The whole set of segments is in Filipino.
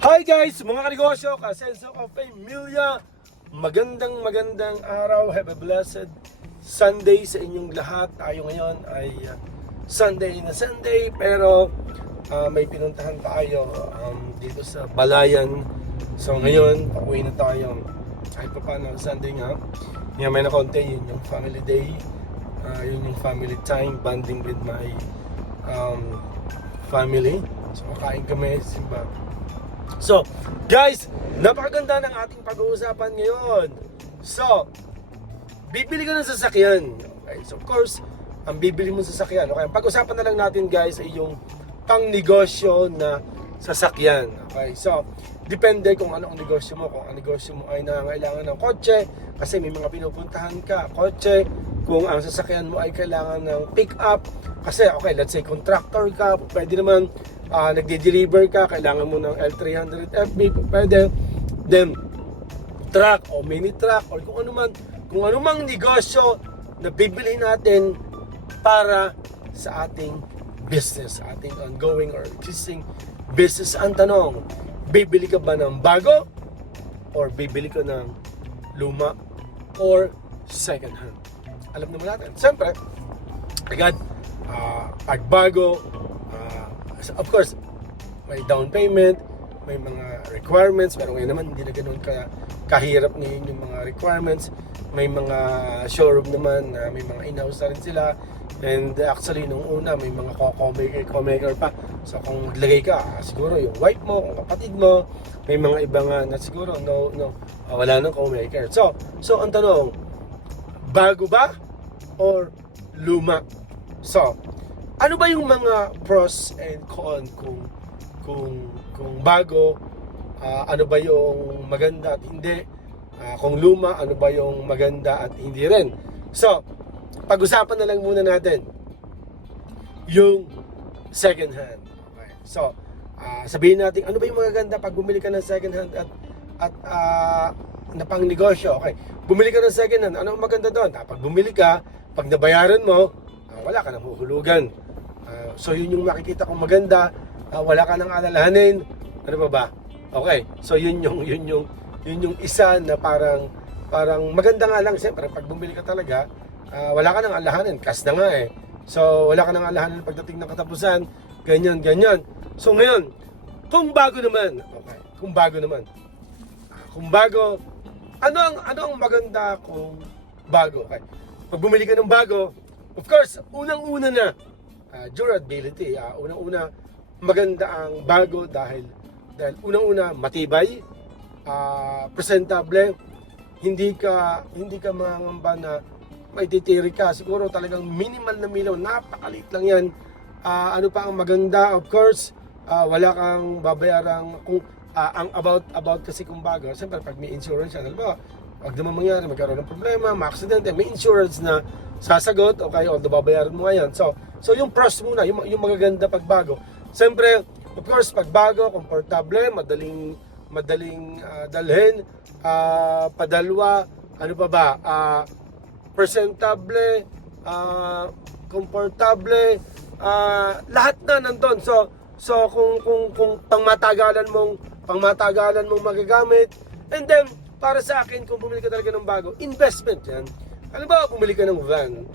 Hi guys, mga kanegosyo, Kasenso of Emilia. Magandang araw, have a blessed Sunday sa inyong lahat. Tayo ngayon ay Sunday na Sunday, pero may pinuntahan tayo dito sa Balayan. So ngayon, pauwi na tayo. Kahit pa paano, Sunday nga. May na konti, yun yung family day. Yun yung family time, bonding with my family. So kakain kami, simba. So, guys, napakaganda ng ating pag-uusapan ngayon. So, bibili ka ng sasakyan. Okay, so of course, ang bibili mo sasakyan. Okay, pag-usapan na lang natin guys ay yung pang-negosyo na sasakyan. Okay, so, depende kung ano ang negosyo mo. Kung ang negosyo mo ay nangangailangan ng kotse, kasi may mga pinupuntahan ka, kotse. Kung ang sasakyan mo ay kailangan ng pick-up, kasi okay, let's say contractor ka, pwede naman nagde-deliver ka, kailangan mo ng L300 FB, pwede. Then, truck o mini truck o kung anumang negosyo na bibili natin para sa ating business, ating ongoing or existing business. Ang tanong, bibili ka ba ng bago or bibili ka ng luma or second hand? Alam naman natin, siyempre, agad, pag bago, of course, may down payment, may mga requirements, pero ngayon naman hindi na ganoon kahirap ngayon yung mga requirements. May mga showroom naman na may mga in-house na rin sila, and actually nung una may mga co-maker pa. So kung maglagay ka, siguro yung wife mo, kung kapatid mo, may mga iba nga na siguro wala nang co-maker. So ang tanong, bago ba or luma? So ano ba yung mga pros and cons kung bago, ano ba yung maganda at hindi, kung luma, ano ba yung maganda at hindi rin. So, pag-usapan na lang muna natin yung second hand. Okay. So, sabihin natin, ano ba yung magaganda pag bumili ka ng second hand at na pang negosyo. Okay, bumili ka ng second hand, ano ang maganda doon? Pag bumili ka, pag nabayaran mo, wala ka nang huhulugan. So yun yung makikita kong maganda, wala ka nang alalahanin. Ano pa ba? Okay. So yun yung isa na parang maganda nga lang. Siyempre pag bumili ka talaga, wala ka nang alalahanin. Cash na nga eh. So wala ka nang alalahanin pagdating ng katapusan. Ganyan. So ngayon, kung bago naman. Okay. Kung bago, ano ang maganda kung bago? Okay. Pag bumili ka ng bago, of course, unang-una na durability. Unang-una, maganda ang bago dahil unang-una matibay, presentable, hindi ka mangamba na maititiri ka. Siguro talagang minimal na milaw, napakaliit lang yan. Ano pa ang maganda? Of course, wala kang babayarang kung ang about kasi kung bago. Siyempre pag may insurance yan, halimbawa, wag naman mangyari, magkaroon ng problema, ma-accidente, may insurance na sasagot, okay, although babayaran mo ngayon. So yung pros muna, yung magaganda pag bago. Siyempre, of course, pag bago, komportable, madaling dalhin, padalwa, ano pa ba, presentable, komportable, lahat na nandun. So kung pangmatagalan mong magagamit, and then para sa akin, kung bumili ka talaga ng bago, investment yan. Alam ba, bumili ka ng van,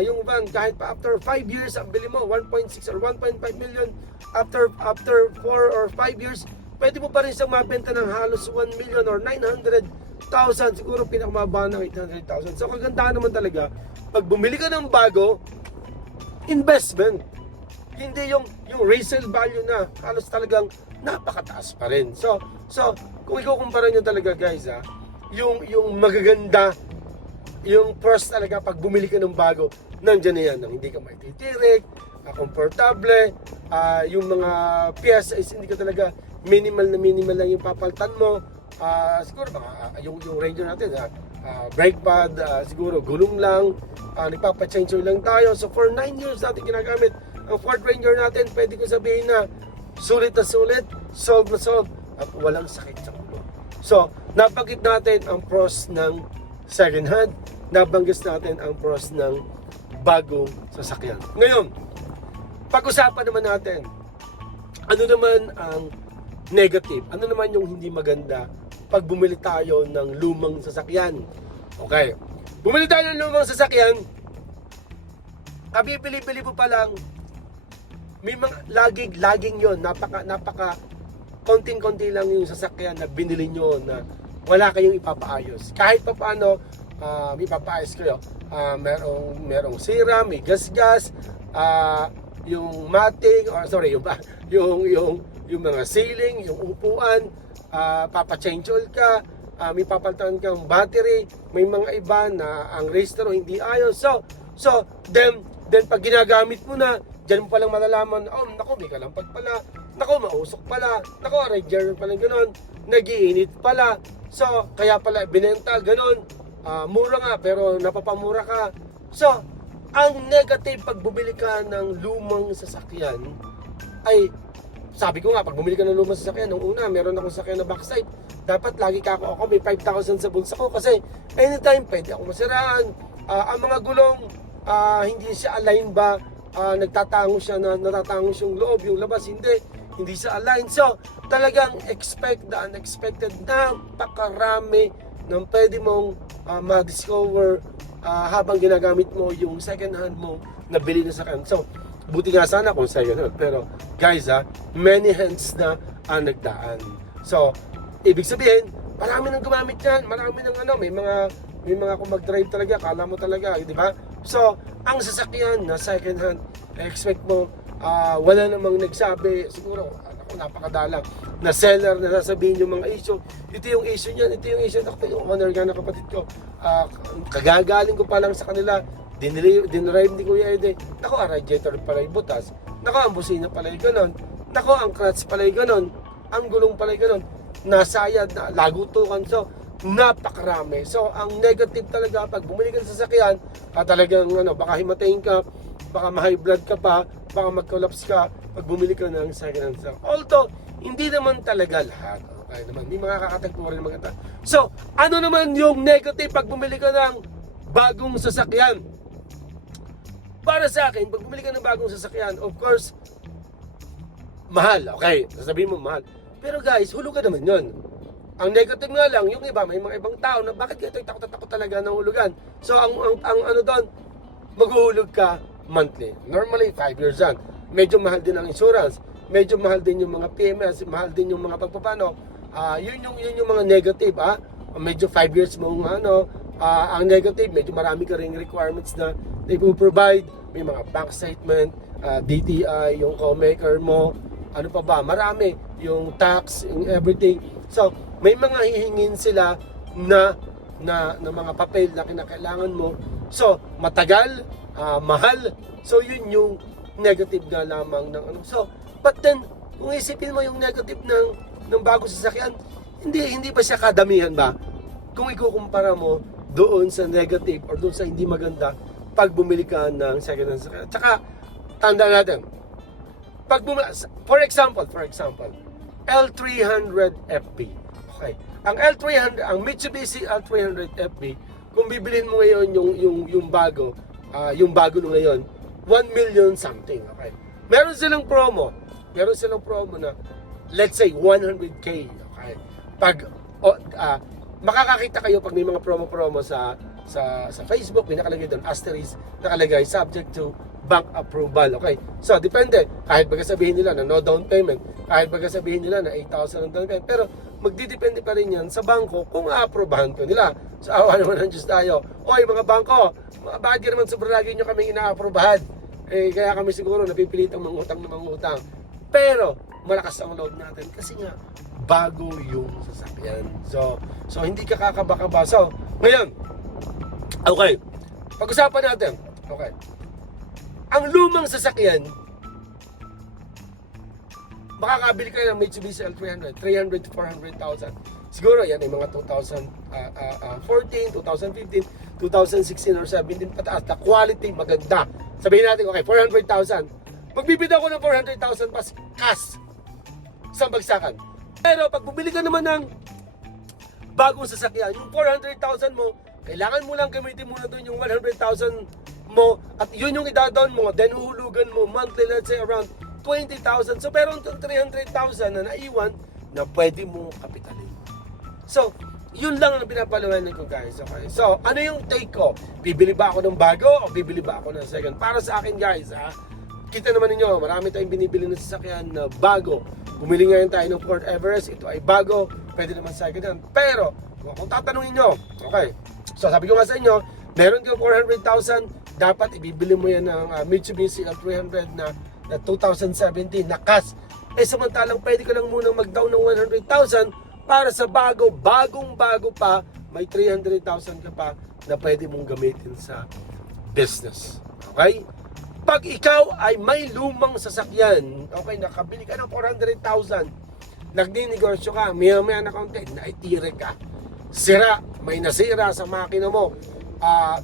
yung van kahit pa after 5 years ang bili mo 1.6 or 1.5 million, after 4 or 5 years pwede mo pa rin siyang mabenta ng halos 1 million or 900,000, siguro pinakamababa ng 800,000. So kagandahan naman talaga pag bumili ka ng bago, investment, hindi yung resale value na halos talagang napakataas pa rin. So kung ikukumpara nyo talaga guys, yung magaganda, yung pros talaga pag bumili ka ng bago, nandiyan na yan, hindi ka maititirik, komportable, yung mga piyesa is hindi ka talaga minimal lang yung papaltan mo. Siguro yung Ranger natin, brake pad, siguro gulong lang, nagpapachange lang tayo. So for 9 years natin ginagamit ang Ford Ranger natin, pwede ko sabihin na sulit na sulit, solve na solve, at walang sakit sa ulo. So nabanggit natin ang pros ng second hand, nabanggit natin ang pros ng bagong sasakyan. Ngayon, pag-usapan naman natin, ano naman ang negative? Ano naman yung hindi maganda pag bumili tayo ng lumang sasakyan? Okay, bumili tayo ng lumang sasakyan, kabibili-bili mo pa lang, may mga laging yon, napaka konting-konti lang yung sasakyan na binili nyo na wala kayong ipapaayos. Kahit pa paano, may papaayos kayo. Merong sira, may gas-gas, yung mating, yung mga ceiling, yung upuan, papachange oil ka, may papalitan kang battery, may mga iba na ang registro hindi ayos. So then pag ginagamit mo na, dyan mo palang malalaman, naku, may kalampag pala, naku, mausok pala, naku, radiator pala gano'n, nag-iinit pala. So, kaya pala binenta, gano'n, mura nga, pero napapamura ka. So, ang negative pag bumili ka ng lumang sasakyan, ay, sabi ko nga, pag bumili ka ng lumang sasakyan, nung una, meron akong sasakyan na backside, dapat lagi ako may 5,000 sa bulsa ko, kasi anytime, pwede ako masiraan. Ang mga gulong, hindi siya align ba, natatangos yung loob, yung labas hindi siya align. So talagang expect the unexpected. Napakarami ng pwede mong ma-discover habang ginagamit mo yung second hand mo nabili na sakyan. So buti nga sana kung second hand, pero guys, many hands na ang nagdaan. So ibig sabihin, marami nang gumamit yan, marami nang may mga kung mag-drive talaga, kala mo talaga, di ba? So, ang sasakyan na second hand, expect mo, wala namang nagsabi, siguro, napakadalang, na seller na sasabihin yung mga issue, ito yung issue niyan, ito yung issue, yung owner nga ng kapatid ko, kagagaling ko pa lang sa kanila, dinrive ni Kuya Ede, nako, ang radiator pala yung butas, nako, ang busina pala yung ganon, nako, ang clutch pala yung ganon, ang gulong pala yung ganon, nasayad, lagutukan, so, napakarami. So, ang negative talaga pag bumili ka ng sasakyan, talagang baka himatayin ka, baka ma-high blood ka pa, baka mag-collapse ka pag bumili ka ng second hand sasakyan. Although, hindi naman talaga lahat. Okay naman, may mga kakatagpo rin maganda. So, ano naman yung negative pag bumili ka ng bagong sasakyan? Para sa akin, pag bumili ka ng bagong sasakyan, of course, mahal. Okay, sasabihin mo mahal. Pero guys, hulugan naman yun. Ang negative nga lang, yung iba, may mga ibang tao na bakit ito takot talaga ng hulugan. So, ang ano doon, maghuhulog ka monthly. Normally, 5 years yan. Medyo mahal din ang insurance. Medyo mahal din yung mga PMS. Mahal din yung mga pagpapano. Yun yung mga negative. Medyo 5 years mo ang negative, medyo marami ka ring requirements na ipoprovide. May mga bank statement, DTI, yung co-maker mo, ano pa ba, marami, yung tax, yung everything. So, may mga hihingin sila na mga papel na kinakailangan mo. So, matagal, mahal. So, yun yung negative na lamang ng So, but then, kung isipin mo yung negative ng bagong sasakyan, hindi ba siya kadamihan ba? Kung ikukumpara mo doon sa negative or doon sa hindi maganda pag bumili ka ng second hand sasakyan. Tsaka, tanda natin, for example, L300 FB. Okay. Ang Mitsubishi L300 FB, kung bibilhin mo ngayon yung bago nung ngayon, 1 million something. Okay. Meron silang promo na let's say 100K. Okay. Makakakita kayo pag may mga promo sa Facebook, may nakalagay doon asterisk, nakalagay subject to bank approval. Okay. So, depende. Kahit baga sabihin nila na no down payment, kahit baga sabihin nila na 8,000 ang down payment, pero magdidepende pa rin yan sa bangko kung aaprobahan ko nila. So, awa naman ng Diyos tayo. Oy, mga bangko, bakit naman sobrang lagi nyo kami inaaprobahan? Kaya kami siguro napipilitang mangutang. Pero, malakas ang load natin kasi nga, bago yung sasakyan. So hindi ka kakaba-kaba. So, ngayon, okay, pag-usapan natin. Okay. Ang lumang sasakyan, makakabili ka ng Mitsubishi L300, 300 to 400,000. Siguro yan ay mga 2014, 2015, 2016 or 17 pataas. The quality maganda. Sabihin natin, okay, 400,000. Magbibida ako ng 400,000 pas cash sa bagsakan. Pero pag bumili ka naman ng bagong sasakyan, yung 400,000 mo, kailangan mo lang gamitin muna doon yung 100,000 mo at yun yung idadown mo, then uhulugan mo monthly, let's say around 20,000. So pero itong 300,000 na naiwan, na pwede mong kapitalin. So, yun lang ang pinapaliwanag ko guys. Okay. So, ano yung take ko? Bibili ba ako ng bago o bibili ba ako ng second? Para sa akin guys, kita naman ninyo, marami tayong binibili ng sasakyan na bago. Bumili ngayon tayo ng Ford Everest, ito ay bago, pwede naman second hand. Pero, kung tatanungin nyo, okay, so sabi ko nga sa inyo, meron kang 400,000, dapat ibibili mo yan ng Mitsubishi L300 na 2017 na cash. Samantalang pwede ka lang munang mag-down ng 100,000 para sa bago, bagong-bago pa, may 300,000 ka pa na pwede mong gamitin sa business. Okay? Pag ikaw ay may lumang sasakyan, okay, nakabili ka ng 400,000, nagninegosyo ka, maya-maya na kaunti, naitire ka, sira, may nasira sa makina mo,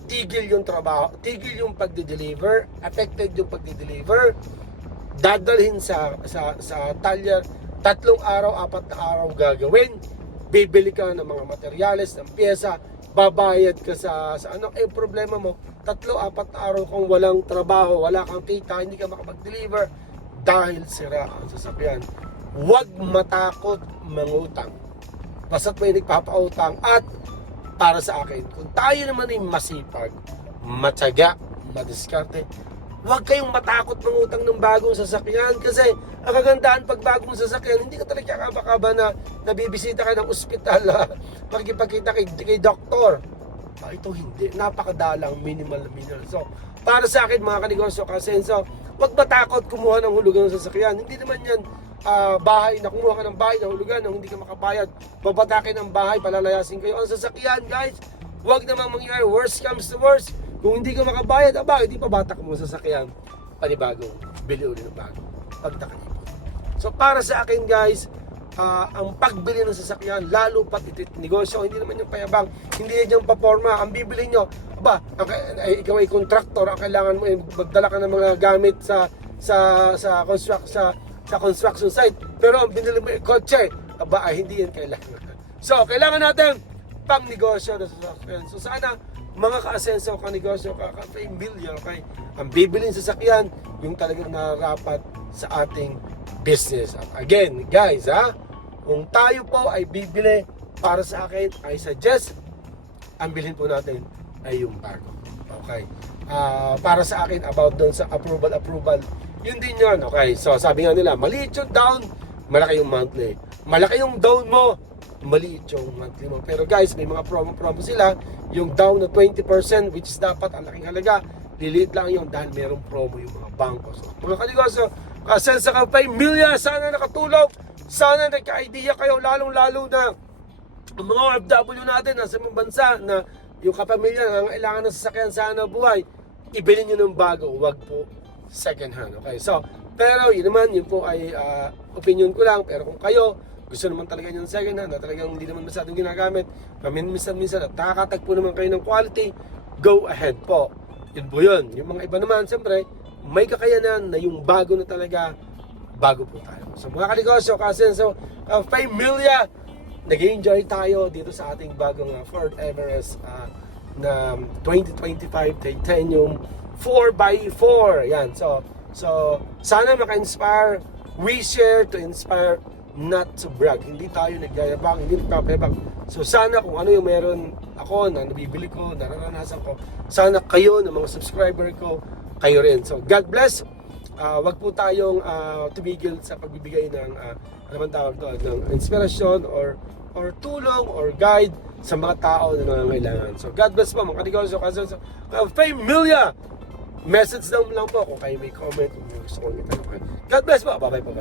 tigil yung trabaho, tigil yung pagde-deliver, affected yung pagde-deliver, dadalhin sa talyer, 3 araw, 4 na araw gagawin, bibili ka ng mga materyales, ng pyesa, babayad ka sa ano, problema mo, 3-4 na araw kung walang trabaho, wala kang kita, hindi ka makapag-deliver dahil sira ang sasakyan. Huwag matakot mangutang. Basta't may nagpapautang. At para sa akin, kung tayo naman ay masipag, matyaga, madiskarte, huwag kayong matakot mangutang ng bagong sasakyan kasi ang kagandahan pag bagong sasakyan, hindi ka talaga kaba-kaba na nabibisita ka ng ospital, pagkipagkita kay doktor. Ito hindi, napakadalang, minimal. So, para sa akin mga kanegosyo, kasenso, huwag matakot kumuha ng hulugan ng sasakyan. Hindi naman yan bahay na kumuha ka ng bahay na hulugan na hindi ka makapayad. Babatakin ang bahay, palalayasin kayo. Ang sasakyan guys, huwag namang mangyari, worst comes to worst. Kung hindi ka makabayad, hindi pa batak mo sa sasakyan. Panibagong, bili ulit ng bago. Pagtakalipon. So para sa akin guys, ang pagbili ng sasakyan, lalo pat negosyo, hindi naman yung payabang, hindi yan yung paporma. Ang bibili nyo, ikaw ay contractor, ang kailangan mo ay magdala ka ng mga gamit sa construction site. Pero ang binili mo ay kotse, hindi yan kailangan. So kailangan natin pang negosyo ng sasakyan. So sana mga ka-asenso, ka-negosyo, ka-familiar, okay, ang bibilin sasakyan, yung talagang narapat sa ating business. At again, guys, kung tayo po ay bibili, para sa akin, I suggest, ang bilhin po natin ay yung bago. Okay. Para sa akin, about doon sa approval, yun din yun. Okay. So, sabi nga nila, maliit yung down, malaki yung monthly. Malaki yung down mo, maliit yung monthly mo. Pero guys, may mga promo sila, yung down na 20%, which is dapat ang laking halaga, liliit lang yun dahil mayroong promo yung mga bangko. So, mga kanegosyo, sensa ka pa, Milya, sana nakatulong, sana nagka-idea kayo, lalong-lalo na ang mga OFW natin nasa mga bansa na yung kapamilya na kailangan ng sasakyan sana buhay, ibili nyo ng bago, wag po second hand. Okay, so, pero yun naman, yun po ay opinion ko lang, pero kung kayo, gusto naman talaga yung second hand na talagang hindi naman masyadong ginagamit, minsan at nakakatagpo naman kayo ng quality, go ahead po. Yun po yun. Yung mga iba naman, siyempre, may kakayanan na yung bago na talaga, bago po tayo. So mga kanegosyo, kasenso, Milya, nag-enjoy tayo dito sa ating bagong Ford Everest na 2025 Titanium 4x4. Yan. So sana maka-inspire, we share to inspire, not to brag. Hindi tayo nagyayabang, hindi nagpapayabang. So sana kung ano yung meron ako na nabibili ko, nararanasan ko, sana kayo ng mga subscriber ko, kayo rin. So God bless. Wag po tayong tumigil sa pagbibigay ng ano man tawag to, ng inspirasyon or tulong or guide sa mga tao na nangangailangan. So God bless po mga kanegosyo. So, Milya, message down lang po kung kayo may comment, kung gusto ko nyo. God bless po. Bye-bye po.